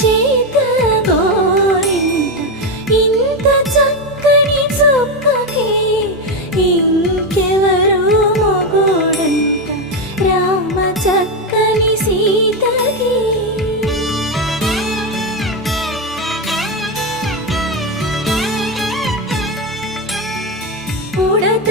చేత గోరింట ఇంత చక్కని చుక్కకి ఇంకెవరు మొగుడంట రామ చక్కని సీతకి. ఉడత